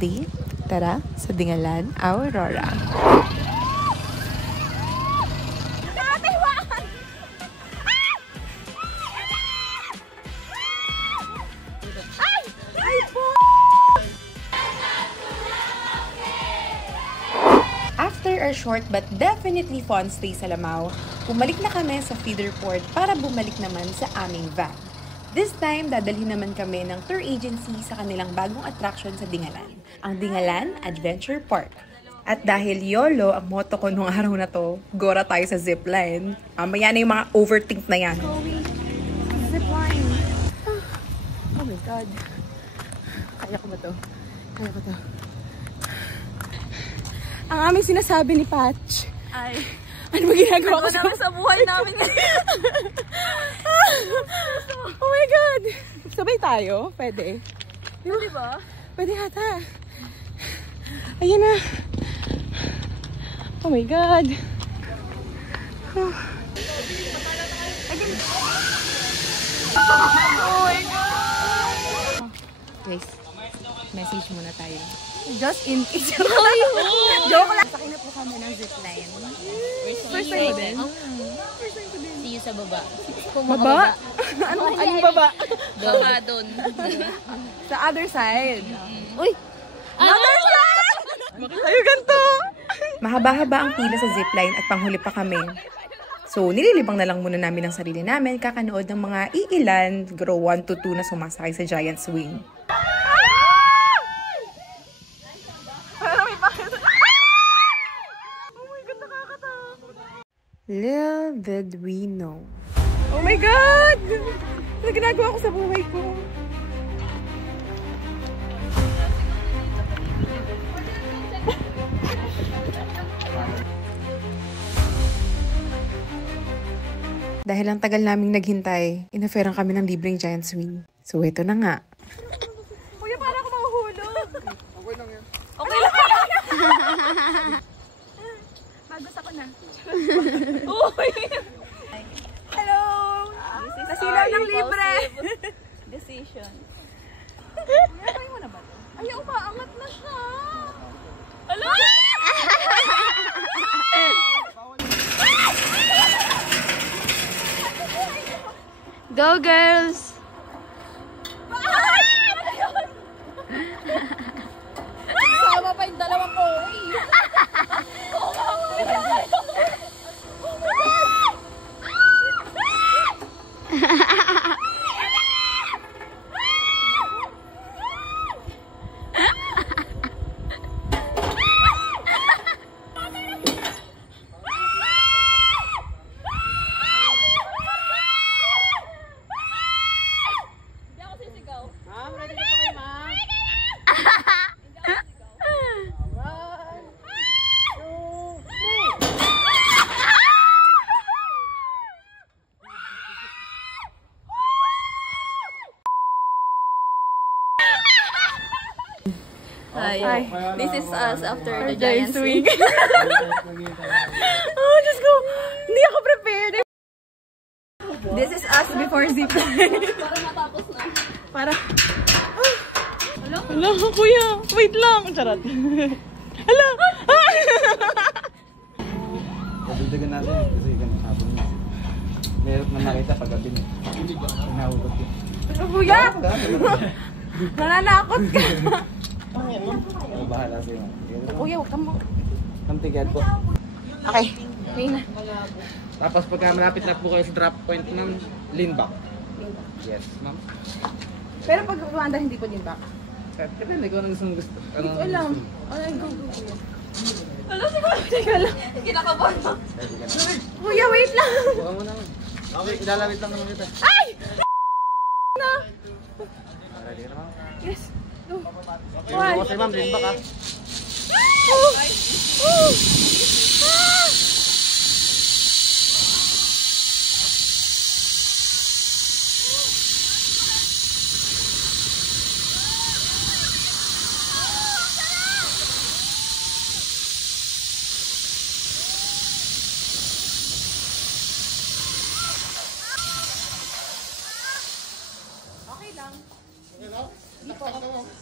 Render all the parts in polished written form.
Ready? Tara sa Dingalan, Aurora. After our short but definitely fun stay sa Lamao, bumalik na kami sa feeder port para bumalik naman sa aming van. This time, dadalhin naman kami ng tour agency sa kanilang bagong attraction sa Dingalan, ang Dingalan Adventure Park. At dahil YOLO ang motto ko nung araw na to, gora tayo sa zipline. Mamaya na yung mga overthink na yan. Zipline! Oh my God. Kaya ko ba to? Kaya ko to. Ang aming sinasabi ni Patch ay, ano ba ginagawa ko namin sa buhay namin ngayon? Oh my God! Sabay tayo? Pwede? Di ba? Pwede hata. Ayan na. Oh my God. Oh my God! Guys, message muna tayo. Just in case. Joke lang. Sakay na po kami ng zipline. First time mo din? First time ko din. See you sa baba. Baba? Anong baba? Baba doon. Sa other side. Uy! Other side! Tayo ganito. Mahaba-haba ang pila sa zipline at panghuli pa kami. So, nililibang na lang muna namin ang sarili namin kakanood ng mga iilan, siguro 1 to 2 na sumasakay sa giant swing. Little did we know. Oh my God! Ano ginagawa ko sa buhay ko? Dahil ang tagal naming naghintay, inoferan kami ng libreng giant swing. So, ito na nga. Kuya, para ako mahuhulog. Okay lang yan. Okay lang yan. Magos ako na. Uy! Hello! Nasilaw ng libre! Decision. Kaya mo na ba ito? Ay, umaangat na siya! Hello! Go girls! Sama pa yung dalawang ko. Hi. This is us after the giant swing. Oh, Diyos ko! Hindi ako prepared. This is us before zipline. Para matapos na. Para... Hala, kuya! Wait lang! Charot. Hala! Kadagdagan natin kasi ganun hapon na. Meron na nakita paggabi niya. Pinahulog yun. Kuya! Nananakot ka! Bahala sa'yo. Kuya, huwag ka mo. Kamtigad po. Okay. Okay na. Tapos pagka malapit na po kayo sa drop point, ma'am, lean back. Yes, ma'am. Pero pag umanda, hindi po din back. Depende kung anong gusto. Hindi ko alam. Ay, go. Alam, siguro. Teka lang. Kinakabahan mo. Kuya, wait lang. Buka mo naman. Okay, ilalawit lang naman kita. Ay! Na! Ready ka na, ma'am? Yes. Go. Okay, bukas ma'am, lean back ha.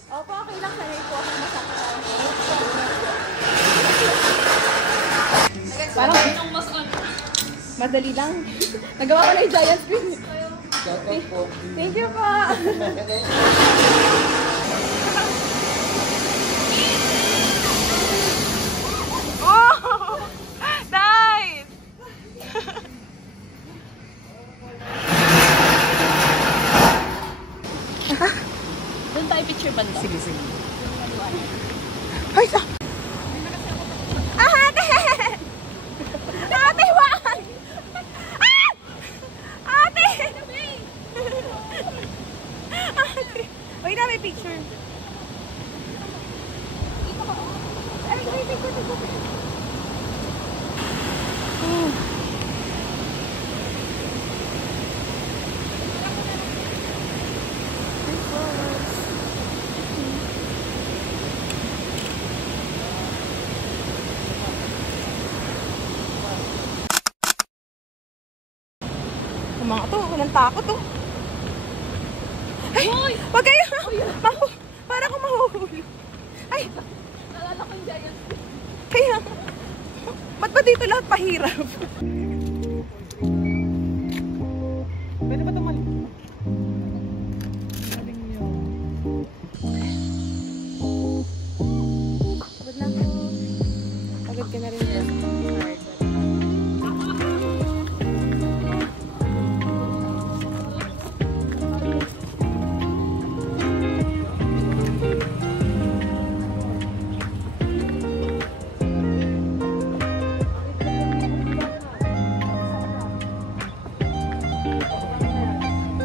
Opo, okay lang. Sanay po ako masakit. Madali lang. Nagawa ko na yung giant screen. Thank you po. Oh! Nice! Doon tayo picture banda. Sige, sige. Ay, sa... Ate! Ate, wag! Ah! Ate! Ate! Wait na, may picture. Ay, wait. Oh. Mga to, walang takot to. Ay, wag kayo. Para akong mahuhuli. Ay, Nalala ko yung giant. kaya, ba't ba dito lahat pahirap? Pwede ba tumali? Galing niyo. Pagod na ako. Pagod ka na rin.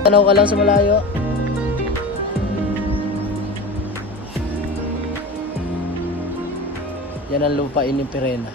Tanaw ka lang sa malayo. Yan ang lupain ni Pirena.